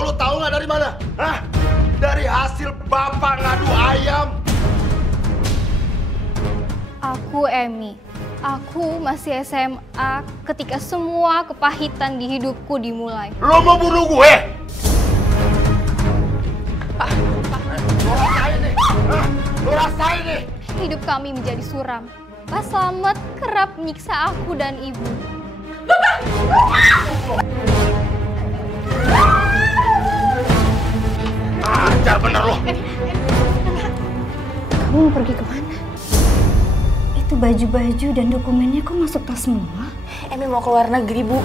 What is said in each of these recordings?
lu tahu nggak dari mana? Hah? Dari hasil bapak ngadu ayam. Aku Emi. Aku masih SMA ketika semua kepahitan di hidupku dimulai. Lo mau bunuh gue? Pak. Lo rasain nih. Hah? Lo rasain nih. Hidup kami menjadi suram. Pak Slamet kerap menyiksa aku dan ibu. Ajar bener lo. Kamu mau pergi kemana? Itu baju-baju dan dokumennya kok masuk tas semua? Emi mau keluar negeri, Bu.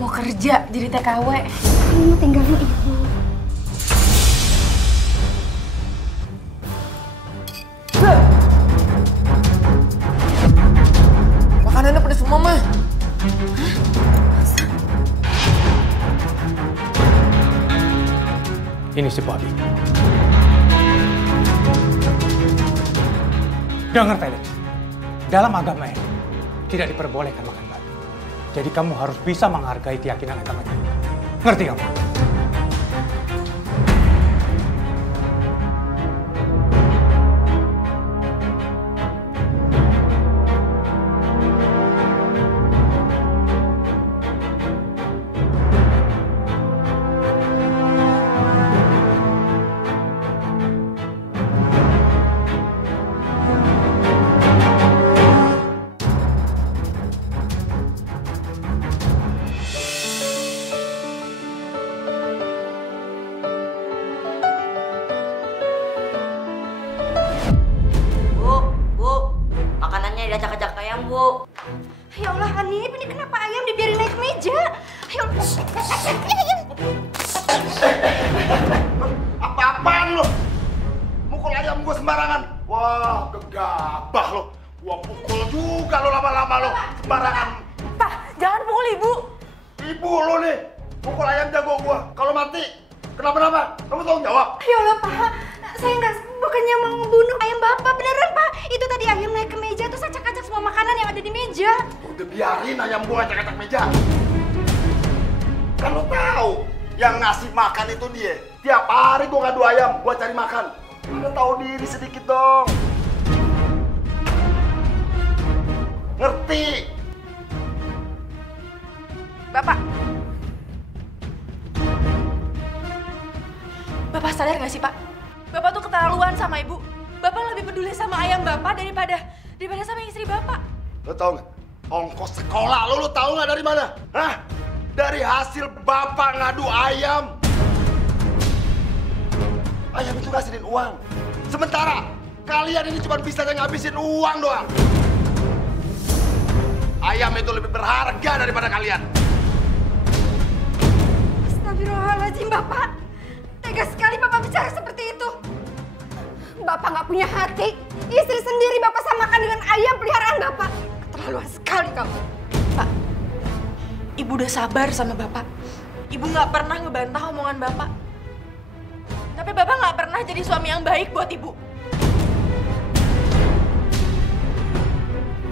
Mau kerja jadi TKW. Kamu mau tinggalin ibu? Makanannya pedes semua, Mah. Ini si Bobby. Dengar Felix, dalam agama ini tidak diperbolehkan makan babi. Jadi kamu harus bisa menghargai keyakinan agamanya. Ngerti kamu? Acak-acak ayam, Bu. Ya Allah, Hanif, ini kenapa ayam dibiarin naik meja? Ya Allah. Apa-apaan lo? Mukul ayam gue sembarangan. Wah, gegabah lo. Gua pukul juga lo lama-lama lo. Sembarangan. Pak, jangan pukul Ibu. Ibu lo nih. Mukul ayam jago gua. Kalau mati, kenapa-napa? Kamu tanggung jawab. Ya Allah, Pak. Saya bukannya mau membunuh ayam Bapak. Beneran, Pak. Itu tadi ayam naik ke meja, terus acak-acak semua makanan yang ada di meja. Udah biarin ayam gua acak-acak meja. Kan lo tahu yang ngasih makan itu dia. Tiap hari gua ngadu ayam, gua cari makan. Lo tahu diri sedikit dong. Ngerti? Bapak. Bapak sadar nggak sih, Pak? Bapak tuh keterlaluan sama Ibu. Bapak lebih peduli sama ayam Bapak daripada sama istri Bapak. Lo tau nggak? Ongkos sekolah lo tahu nggak dari mana? Hah? Dari hasil bapak ngadu ayam. Ayam itu ngasihin uang. Sementara kalian ini cuma bisa ngabisin uang doang. Ayam itu lebih berharga daripada kalian. Astagfirullahaladzim, Bapak. Tega sekali Bapak bicara seperti itu. Bapak nggak punya hati. Istri sendiri Bapak samakan dengan ayam peliharaan Bapak. Keterlaluan sekali kamu. Pak, Ibu udah sabar sama Bapak. Ibu nggak pernah ngebantah omongan Bapak. Tapi Bapak nggak pernah jadi suami yang baik buat Ibu.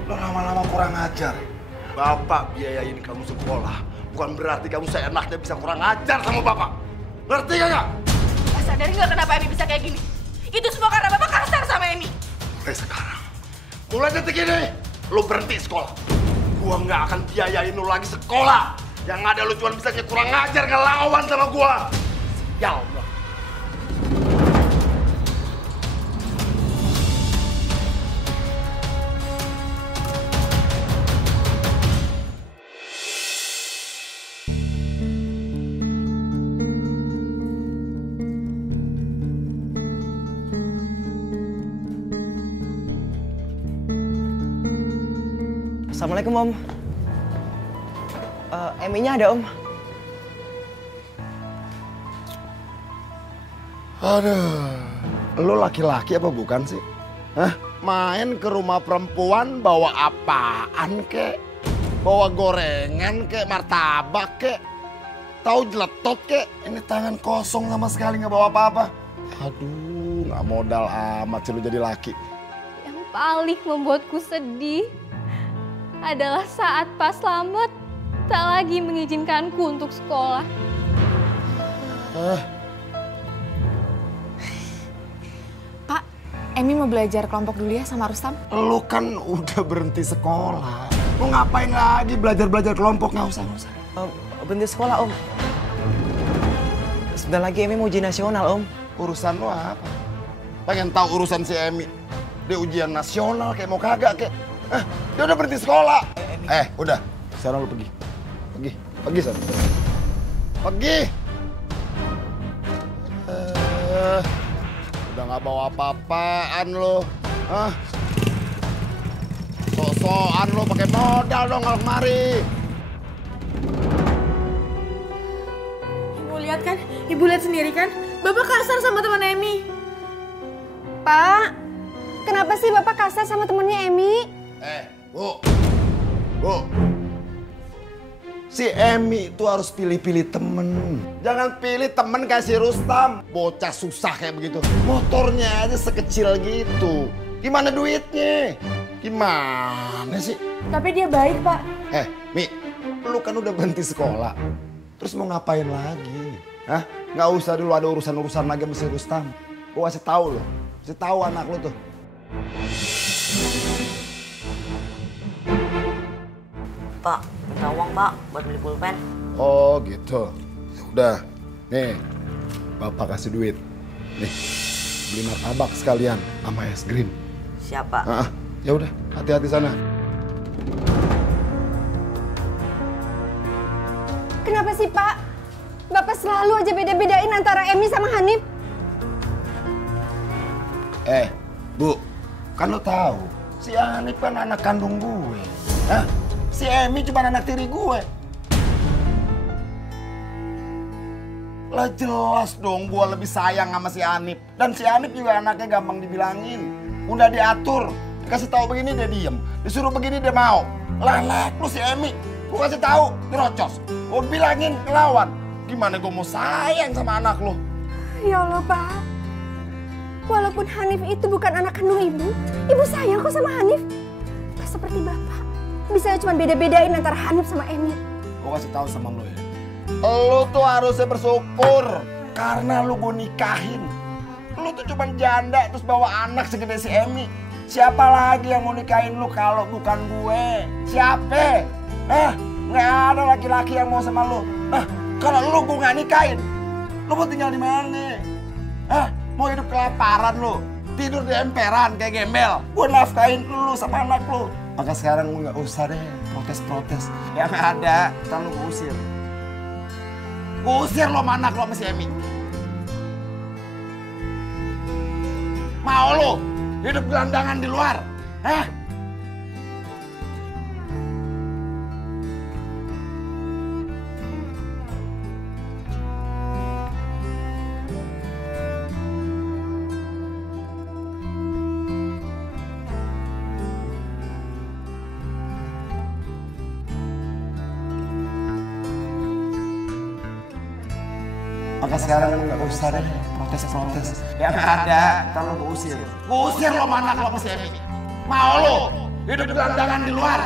Lo lama-lama kurang ajar. Bapak biayain kamu sekolah. Bukan berarti kamu seenaknya bisa kurang ajar sama Bapak. Ngerti gak? Bapak sadar nggak kenapa Emi bisa kayak gini? Itu semua karena Bapak kasar sama Emi. Mulai sekarang, mulai detik ini, lo berhenti sekolah. Gua nggak akan biayain lo lagi sekolah. Yang ada lo cuma bisa kurang ajar ngelawan sama gua. Ya Allah. Assalamualaikum, Om. Eminya ada, Om. Aduh, lo laki-laki apa bukan sih? Hah? Main ke rumah perempuan bawa apaan kek? Bawa gorengan kek, martabak kek? Tahu jeletot kek? Ini tangan kosong sama sekali nggak bawa apa-apa. Aduh, nggak modal amat sih lo jadi laki. Yang paling membuatku sedih adalah saat Pak Slamet tak lagi mengizinkanku untuk sekolah. Pak, Emi mau belajar kelompok dulu ya sama Rustam. Lu kan udah berhenti sekolah. Lu ngapain lagi belajar kelompok? Nggak usah. Berhenti sekolah, Om. Sebentar lagi Emi mau ujian nasional, Om. Urusan lu apa? Pengen tahu urusan si Emi? Dia ujian nasional kayak mau kagak kayak. Dia udah berhenti sekolah. Udah. Sekarang lu pergi. Pergi sana. Pergi. Udah nggak bawa apa-apaan lo. Sok-sokan lo pakai modal dong kalau kemari. Ibu lihat kan? Ibu lihat sendiri kan? Bapak kasar sama teman Emi. Pak, kenapa sih Bapak kasar sama temennya Emi? Bu. Si Emi itu harus pilih-pilih temen. Jangan pilih temen kayak si Rustam. Bocah susah kayak begitu. Motornya aja sekecil gitu. Gimana duitnya? Gimana sih? Tapi dia baik, Pak. Mi, lu kan udah berhenti sekolah. Terus mau ngapain lagi? Nggak usah dulu ada urusan-urusan lagi sama si Rustam. Gua kasih tahu lo. Kasih tahu anak lu tuh. Pak, minta uang Pak buat beli pulpen. Oh gitu. Udah, nih Bapak kasih duit. Nih, beli martabak sekalian sama es krim. Siapa? Ya udah, hati-hati sana. Kenapa sih Pak? Bapak selalu aja beda-bedain antara Emi sama Hanif. Bu, kan lo tahu si Hanif kan anak kandung gue. Si Emi cuma anak tiri gue. Lah jelas dong gue lebih sayang sama si Hanif. Dan si Hanif juga anaknya gampang dibilangin. Udah diatur, dikasih tahu begini dia diem. Disuruh begini dia mau. Lah lu si Emi, gue kasih tahu dirocos. Gue bilangin ngelawan. Gimana gue mau sayang sama anak lu? Ya Allah Pak. Walaupun Hanif itu bukan anak kandung ibu sayang kok sama Hanif. Gak seperti Bapak. Bisa cuma beda-bedain antara Hanif sama Emi. Gue kasih tahu sama lo ya. Lo tuh harusnya bersyukur karena lo gue nikahin. Lo tuh cuma janda terus bawa anak segede si Emi. Siapa lagi yang mau nikahin lo kalau bukan gue? Siapa? Nggak ada laki-laki yang mau sama lo. Kalau lo gue nggak nikahin, lo mau tinggal di mana? Mau hidup kelaparan lo? Tidur di emperan kayak gembel? Gue nafkahin lo sama anak lo. Maka sekarang lu nggak usah deh protes-protes. Yang ada, ntar lu gue usir. Gue usir lo sama anak lo sama si Emi. Mau lo hidup gelandangan di luar? Maka sekarang lu gak usah deh protes-protes. Yang ada, ntar lu gue usir. Gue usir lo sama anak lo sama si Emi. Mau lo hidup gelandangan di luar?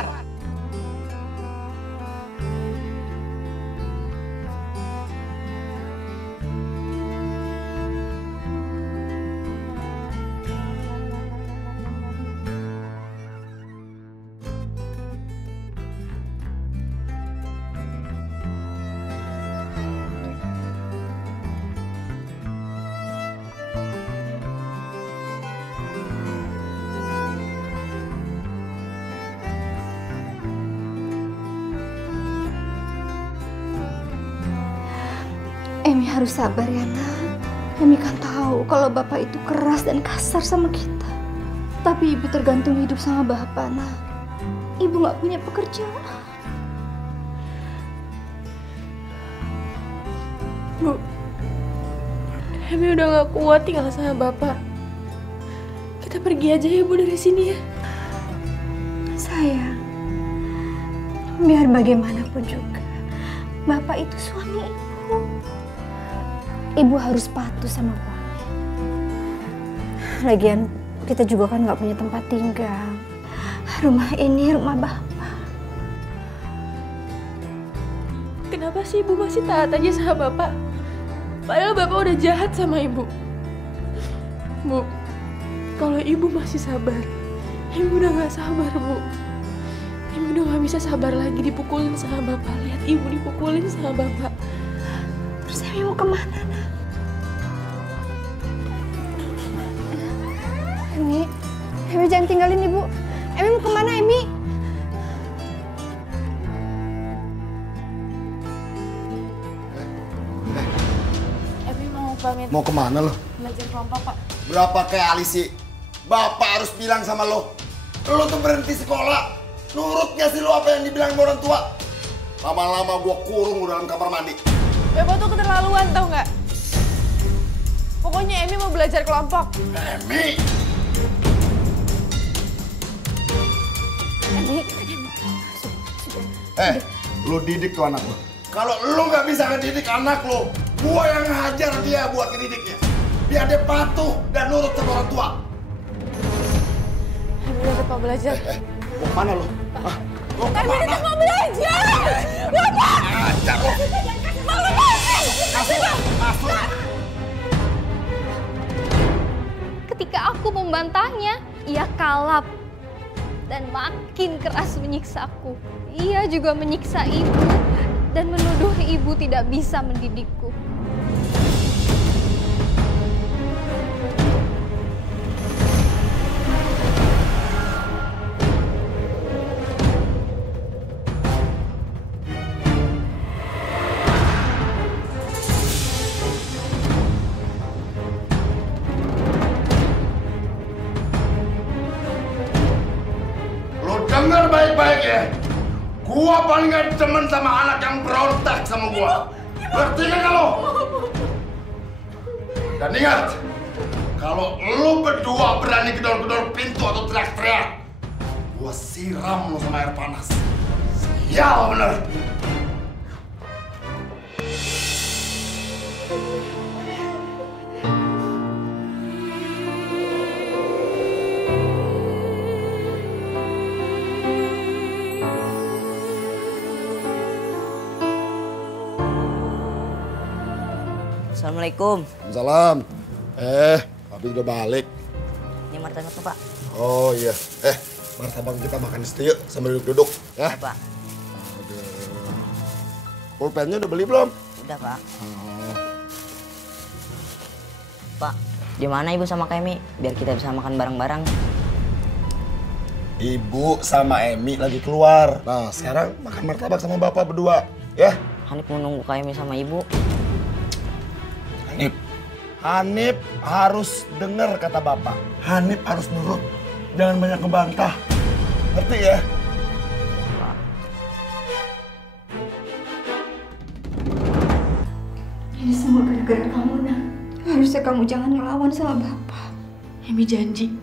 Emi harus sabar ya nak. Emi kan tahu kalau bapak itu keras dan kasar sama kita. Tapi ibu tergantung hidup sama bapak nak. Ibu nggak punya pekerjaan. Bu, Emi udah gak kuat tinggal sama bapak. Kita pergi aja ya Bu dari sini ya. Sayang, biar bagaimanapun juga, bapak itu suami ibu. Ibu harus patuh sama Bapak. Lagian kita juga kan nggak punya tempat tinggal. Rumah ini rumah Bapak. Kenapa sih Ibu masih taat aja sama Bapak? Padahal Bapak udah jahat sama Ibu. Bu, kalau Ibu masih sabar, Ibu udah gak sabar, Bu. Ibu udah gak bisa sabar lagi dipukulin sama Bapak. Lihat Ibu dipukulin sama Bapak. Terus Emi mau kemana, Nak? Emi jangan tinggalin Ibu. Emi mau kemana, Emi? Emi mau pamit Mau kemana lo? belajar kelompok, Pak. Berapa kali sih Bapak harus bilang sama lo? Lo tuh berhenti sekolah. Nurut gak sih lo apa yang dibilang sama orang tua? Lama-lama gua kurung dalam kamar mandi. Bapak tuh keterlaluan, tau nggak? Pokoknya Emi mau belajar kelompok. Emi! Lo didik tuh anak lo. Kalau lo nggak bisa ngedidik anak lo, gua yang ngajar dia buat ngedidiknya. Biar dia patuh dan nurut sama orang tua. Emi tetap mau belajar. Mau kemana lo? Lo Emi kemana? tetap mau belajar! Bapak! Ajar lo. Masuk. Ketika aku membantahnya, ia kalap dan makin keras menyiksaku. Ia juga menyiksa ibu dan menuduh ibu tidak bisa mendidikku. Dengar baik-baik ya. Gua paling gak demen sama anak yang berontak sama gua. Ngerti gak kalau? Dan ingat, kalau lu berdua berani gedor-gedor pintu atau teriak-teriak, gua siram lu sama air panas. Sial bener. Assalamualaikum. Salam. Papi udah balik. Ini martabak tuh, Pak. Oh iya. Martabak kita makan di situ yuk sambil duduk-duduk. Ya. Ya, Pak. Pulpennya udah beli belum? Udah, Pak. Pak, gimana Ibu sama Kemi? Biar kita bisa makan bareng-bareng. Ibu sama Emi lagi keluar. Nah, sekarang makan martabak sama bapak berdua. Ya. Hanif mau nunggu Kemi sama Ibu. Hanif harus dengar kata bapak. Hanif harus nurut. Jangan banyak ngebantah. Ngerti ya? Ini semua gara-gara kamu, Nak. Harusnya kamu jangan ngelawan sama bapak. Emi janji,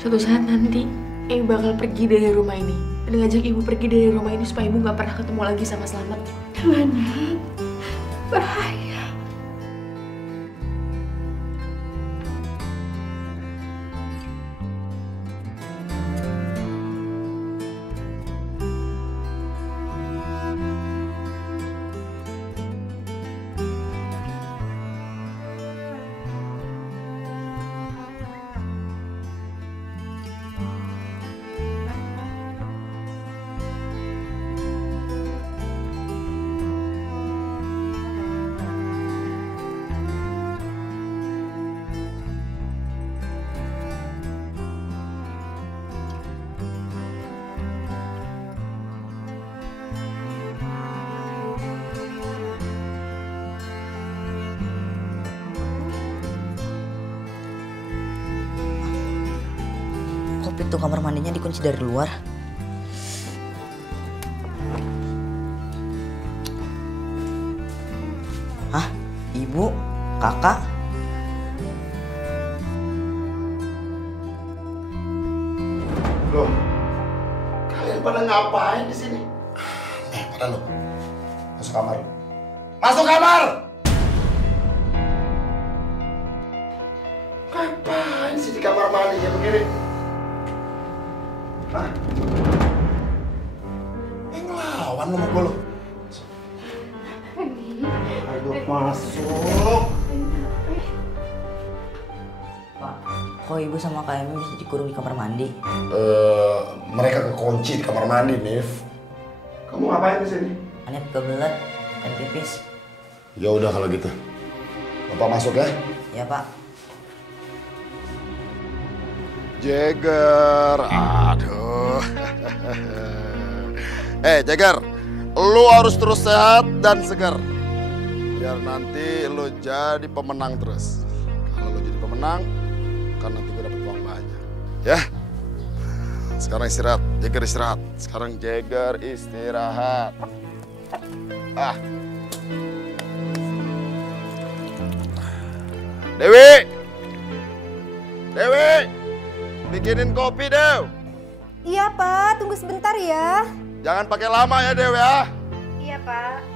suatu saat nanti Emi bakal pergi dari rumah ini dan ngajak Ibu pergi dari rumah ini supaya Ibu nggak pernah ketemu lagi sama Slamet. Jangan, Nak. Bahaya. Pintu kamar mandinya dikunci dari luar. Hah? Ibu? Kakak? Loh, kalian pada ngapain di sini? Pada lo. Masuk kamar. Masuk kamar! Ngapain sih di kamar mandi ya begini? Hah? Ngelawan lo sama gue lo. Masuk. Pak, kok ibu sama Kak Emi bisa dikurung di kamar mandi? Mereka kekunci di kamar mandi, Nif. Kamu ngapain di sini? Aneh kebelet, kan pipis. Ya udah kalau gitu. Bapak masuk ya. Ya Pak. Jagger, aduh. Jagger, lu harus terus sehat dan segar. Biar nanti lu jadi pemenang terus. Kalau lu jadi pemenang, kan nanti gue dapet uang banyak. Ya. Sekarang istirahat, Jagger istirahat. Sekarang Jagger istirahat. Dewi! Dewi! Bikinin kopi, Dew. Iya, Pak. Tunggu sebentar ya. Jangan pakai lama ya, Dew ya. Iya, Pak.